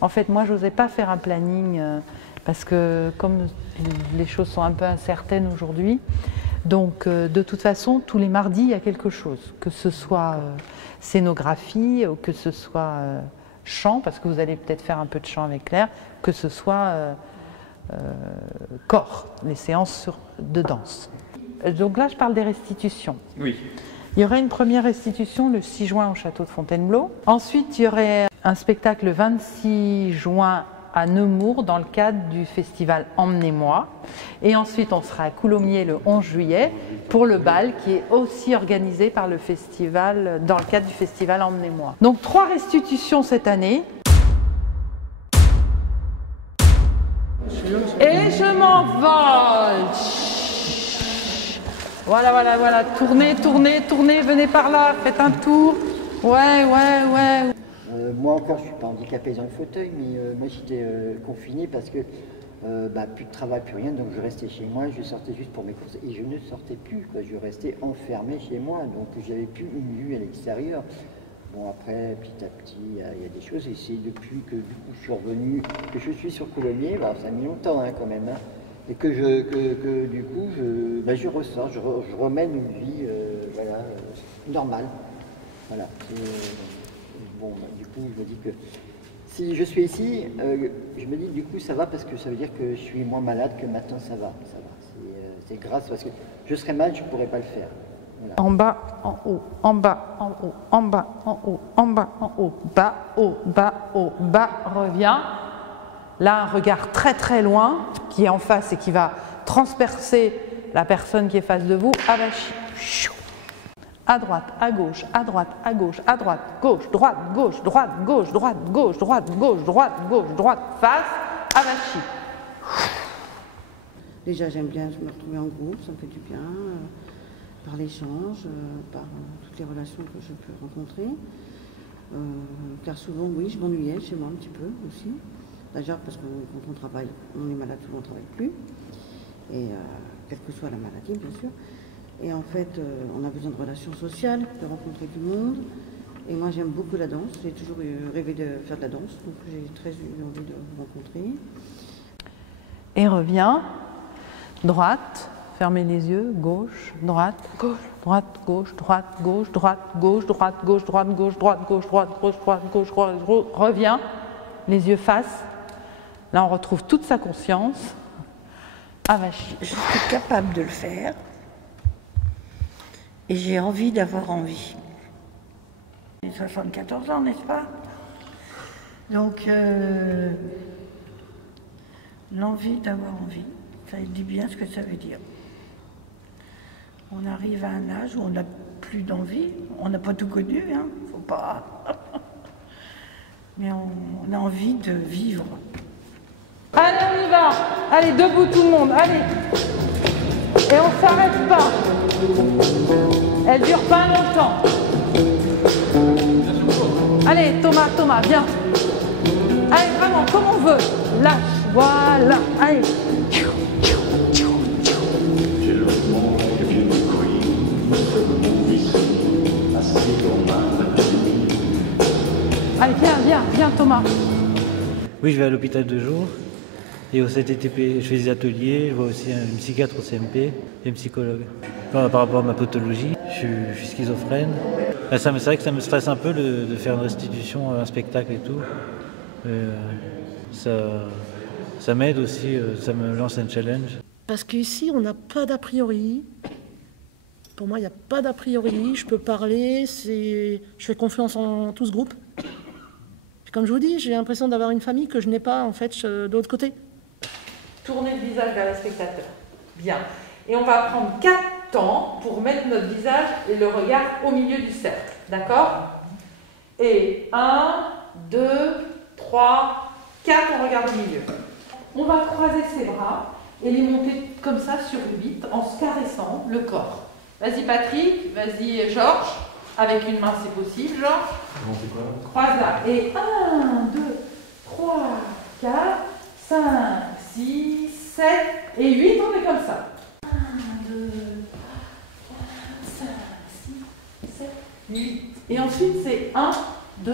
En fait, moi, je n'osais pas faire un planning parce que comme les choses sont un peu incertaines aujourd'hui, donc de toute façon, tous les mardis, il y a quelque chose, que ce soit scénographie, ou que ce soit chant, parce que vous allez peut-être faire un peu de chant avec Claire, que ce soit corps, les séances de danse. Donc là, je parle des restitutions. Oui. Il y aurait une première restitution le 6 juin au château de Fontainebleau. Ensuite, il y aurait un spectacle le 26 juin à Nemours dans le cadre du festival Emmenez-moi. Et ensuite, on sera à Coulommiers le 11 juillet pour le bal qui est aussi organisé par le festival, dans le cadre du festival Emmenez-moi. Donc 3 restitutions cette année. Et je m'envole. Voilà, voilà, voilà. Tournez, tournez, tournez, venez par là, faites un tour. Ouais, ouais, ouais. Moi encore, je ne suis pas handicapé dans le fauteuil, mais moi j'étais confiné parce que plus de travail, plus rien, donc je restais chez moi, je sortais juste pour mes courses et je ne sortais plus, quoi. Je restais enfermé chez moi, donc j'avais plus une vue à l'extérieur. Bon, après, petit à petit, il y a des choses, et c'est depuis que du coup je suis revenu, que je suis sur Coulommiers, ça a mis longtemps quand même, hein, et que du coup je ressors, je remène une vie normale. Voilà. Bon, du coup, je me dis que si je suis ici, je me dis du coup ça va parce que ça veut dire que je suis moins malade, que maintenant ça va. C'est grâce parce que je serais mal, je ne pourrais pas le faire. Voilà. En bas, en haut, en bas, en haut, en bas, en haut, en bas, en haut, bas, haut, bas, haut, bas, revient. Là, un regard très très loin qui est en face et qui va transpercer la personne qui est face de vous, avachi. À droite, à gauche, à droite, à gauche, à droite, gauche, droite, gauche, droite, gauche, droite, gauche, droite, gauche, droite, gauche, droite, face, avachi. Déjà, j'aime bien me retrouver en groupe, ça me fait du bien, par l'échange, par toutes les relations que je peux rencontrer. Car souvent, oui, je m'ennuyais chez moi un petit peu aussi. D'ailleurs, parce que quand on travaille, on est malade, souvent on ne travaille plus. Et quelle que soit la maladie, bien sûr. Et en fait, on a besoin de relations sociales, de rencontrer du monde. Et moi, j'aime beaucoup la danse. J'ai toujours rêvé de faire de la danse, donc j'ai très eu envie de vous rencontrer. Et revient, droite, fermez les yeux, gauche, droite, gauche, droite, gauche, droite, gauche, droite, gauche, droite, gauche, droite, gauche, droite, gauche, droite, gauche, droite, gauche, droite, revient, les yeux face. Là, on retrouve toute sa conscience. Avachi. Je suis capable de le faire. Et j'ai envie d'avoir envie. J'ai 74 ans, n'est-ce pas? Donc, l'envie d'avoir envie, ça dit bien ce que ça veut dire. On arrive à un âge où on n'a plus d'envie, on n'a pas tout connu, hein, faut pas. Mais on a envie de vivre. Allez, on y va. Allez, debout tout le monde, allez. Et on ne s'arrête pas. Elle dure pas longtemps. Allez, Thomas, viens. Allez, vraiment, comme on veut. Lâche, voilà. Allez. Allez, viens, Thomas. Oui, je vais à l'hôpital de jour. Et au CTTP, je fais des ateliers, je vois aussi une psychiatre au CMP et un psychologue. Par rapport à ma pathologie, je suis schizophrène. C'est vrai que ça me stresse un peu de faire une restitution, un spectacle et tout. Ça m'aide aussi, ça me lance un challenge. Parce qu'ici, on n'a pas d'a priori. Pour moi, il n'y a pas d'a priori. Je peux parler, je fais confiance en tout ce groupe. Puis comme je vous dis, j'ai l'impression d'avoir une famille que je n'ai pas, en fait, de l'autre côté. Tournez le visage vers le spectateur. Bien. Et on va prendre 4 temps pour mettre notre visage et le regard au milieu du cercle. D'accord? Et 1, 2, 3, 4, on regarde au milieu. On va croiser ses bras et les monter comme ça sur 8 en se caressant le corps. Vas-y Patrick, vas-y Georges, avec une main c'est possible, Georges. Croise-la. Et 1, 2, 3, 4, 5, 6, 7 et 8, on est comme ça. 1, 2, 3, 4, 5, 6, 7, 8. Et ensuite c'est 1, 2,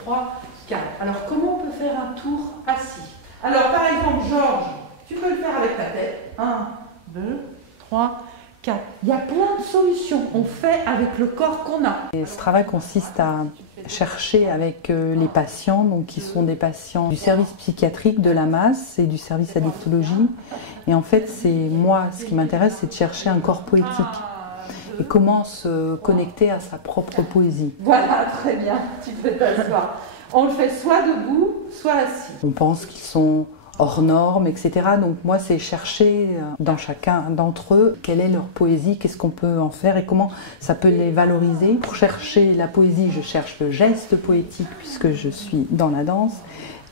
3, 4. Alors comment on peut faire un tour assis? Alors par exemple Georges, tu peux le faire avec ta tête. 1, 2, 3, 4. Il y a plein de solutions. On fait avec le corps qu'on a. Et ce travail consiste à chercher avec les patients, donc qui sont des patients du service psychiatrique de la masse et du service addictologie. Et en fait, ce qui m'intéresse, c'est de chercher un corps poétique. Et comment se connecter à sa propre poésie. Voilà, très bien. Tu peux t'asseoir. On le fait soit debout, soit assis. On pense qu'ils sont hors normes, etc. Donc moi, c'est chercher dans chacun d'entre eux quelle est leur poésie, qu'est-ce qu'on peut en faire et comment ça peut les valoriser. Pour chercher la poésie, je cherche le geste poétique puisque je suis dans la danse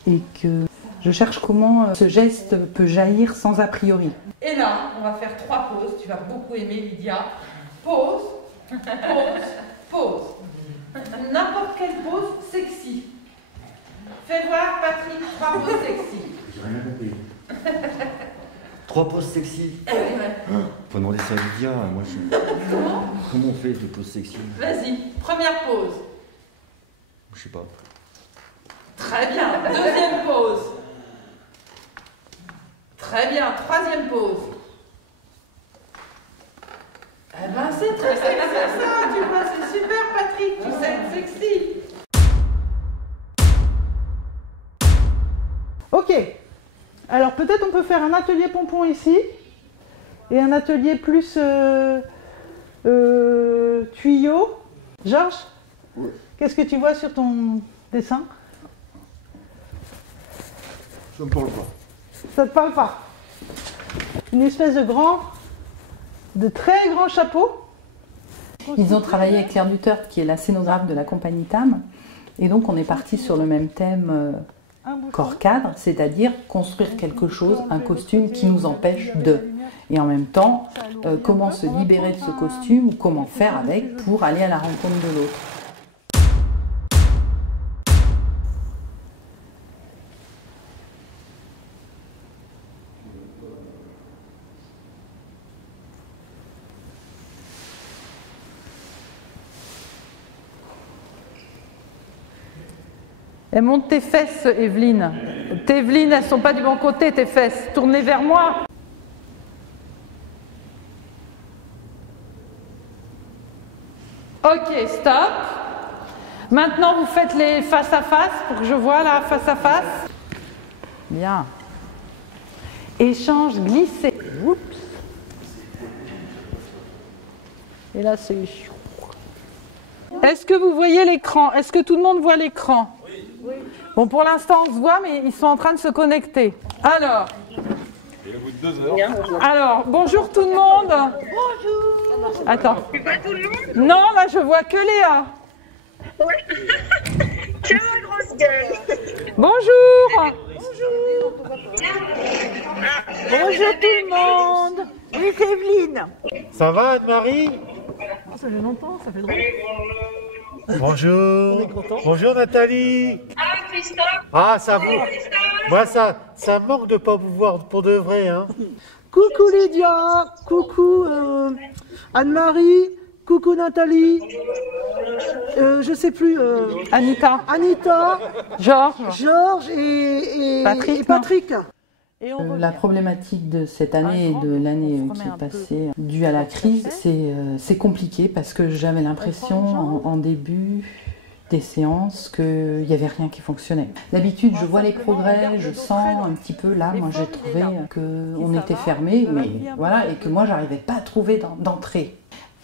et que je cherche comment ce geste peut jaillir sans a priori. Et là, on va faire 3 pauses. Tu vas beaucoup aimer, Lydia. Pause, pause, pause. N'importe quelle pause sexy. Fais voir, Patrick, 3 pauses sexy. J'ai rien compris. 3 poses sexy. Faut demander ça à Lydia. Moi, Comment on fait des poses sexy? Vas-y, première pause. Je sais pas. Très bien. Deuxième pause. Très bien. Troisième pause. Eh ben, c'est très sexy ça, tu vois, c'est super Patrick, tu sais être sexy. Ok, alors peut-être on peut faire un atelier pompon ici et un atelier plus tuyau. Georges, qu'est-ce que tu vois sur ton dessin? Ça me parle pas. Ça te parle pas? Une espèce de très grand chapeau. Ils ont travaillé avec Claire Duterte, qui est la scénographe de la compagnie TAM. Et donc on est parti sur le même thème corps-cadre, c'est-à-dire construire quelque chose, un costume qui nous empêche de. Et en même temps, comment se libérer de ce costume ou comment faire avec pour aller à la rencontre de l'autre. Et monte tes fesses, Evelyne. Tes Evelyne, elles ne sont pas du bon côté, tes fesses. Tournez vers moi. Ok, stop. Maintenant, vous faites les face à face pour que je vois là, face à face. Bien. Échange glissé. Oups. Et là, c'est... Est-ce que vous voyez l'écran? Est-ce que tout le monde voit l'écran? Oui. Bon, pour l'instant, on se voit, mais ils sont en train de se connecter. Alors. Alors, bonjour tout le monde. Bonjour. Attends. Tu vois tout le monde? Non, là, je vois que Léa. Oui. C'est ma grosse gueule. Bonjour. Bonjour. Bonjour tout le monde. Oui, c'est Evelyne. Ça va Anne-Marie? Ça fait longtemps, ça fait drôle. Bonjour. On est content. Bonjour Nathalie. Ah, Christophe. Ah, ça vous. Moi, ça me manque de ne pas vous voir pour de vrai. Hein. Coucou Lydia, coucou Anne-Marie, coucou Nathalie, je sais plus. Anita. Anita, Georges. et Patrick. Patrick. La problématique de cette année et de l'année qui est passée due à la crise, c'est compliqué parce que j'avais l'impression en début des séances qu'il n'y avait rien qui fonctionnait. D'habitude, je vois les progrès, je sens un petit peu, là, moi j'ai trouvé qu'on était fermé, mais voilà, et que moi j'arrivais pas à trouver d'entrée.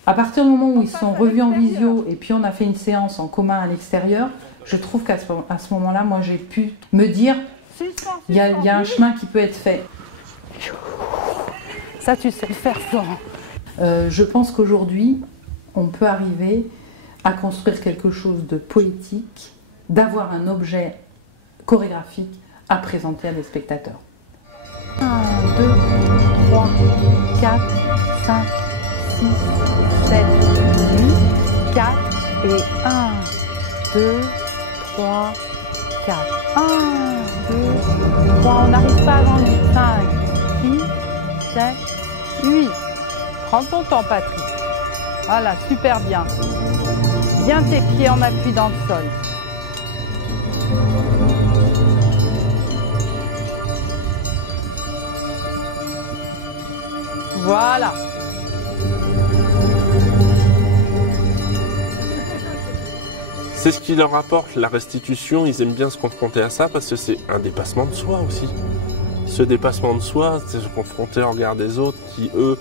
À partir du moment où ils sont revus en visio et puis on a fait une séance en commun à l'extérieur, je trouve qu'à ce moment-là, moi j'ai pu me dire, il y a un chemin qui peut être fait. Ça, tu sais le faire, Florent. Je pense qu'aujourd'hui, on peut arriver à construire quelque chose de poétique, d'avoir un objet chorégraphique à présenter à des spectateurs. 1, 2, 3, 4, 5, 6, 7, 8, 4 et 1, 2, 3, 4. 1, 2, 3, on n'arrive pas avant 5, 6, 7, 8. Prends ton temps, Patrick. Voilà, super bien. Bien tes pieds en appui dans le sol. Voilà. C'est ce qui leur apporte la restitution. Ils aiment bien se confronter à ça parce que c'est un dépassement de soi aussi. Ce dépassement de soi, c'est se confronter au regard des autres qui, eux,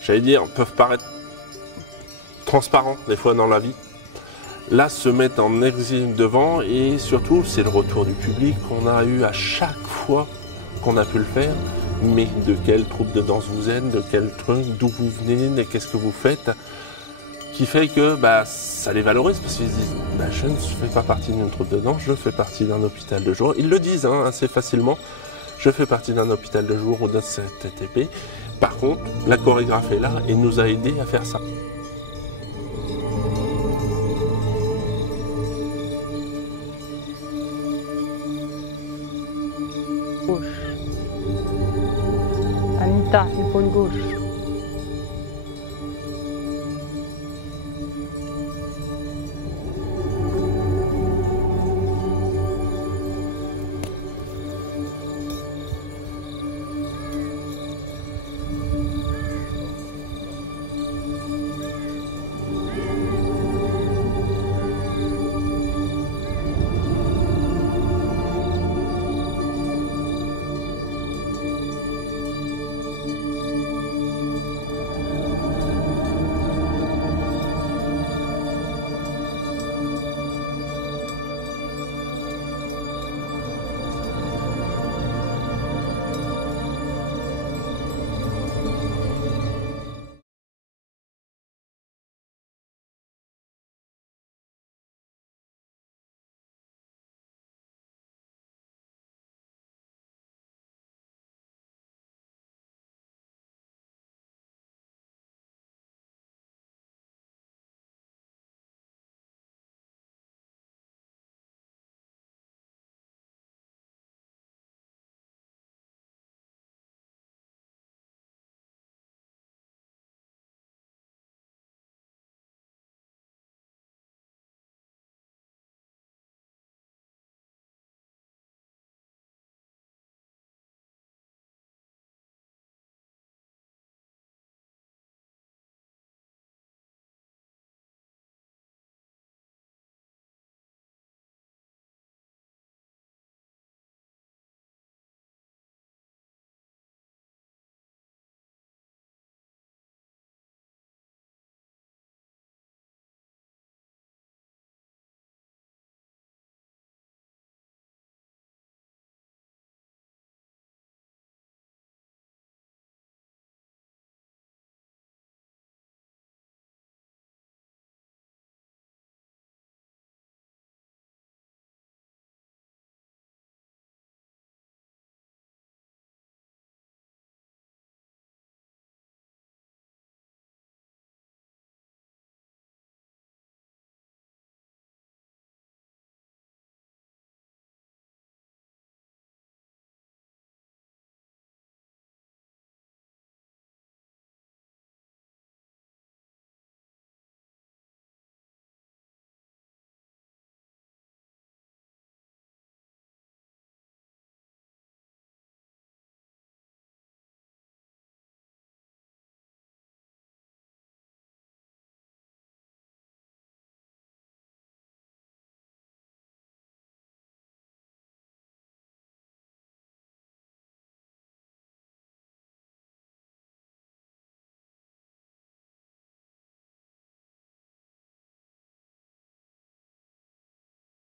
j'allais dire, peuvent paraître transparents des fois dans la vie. Là, se mettre en exil devant et surtout, c'est le retour du public qu'on a eu à chaque fois qu'on a pu le faire. Mais de quelle troupe de danse vous êtes, de quel truc, d'où vous venez, qu'est-ce que vous faites, qui fait que ça les valorise parce qu'ils se disent je ne fais pas partie d'une troupe de danse, je fais partie d'un hôpital de jour. Ils le disent assez facilement, je fais partie d'un hôpital de jour ou d'un CTTP. Par contre, la chorégraphe est là et nous a aidés à faire ça. Gauche. Anita, épaule gauche.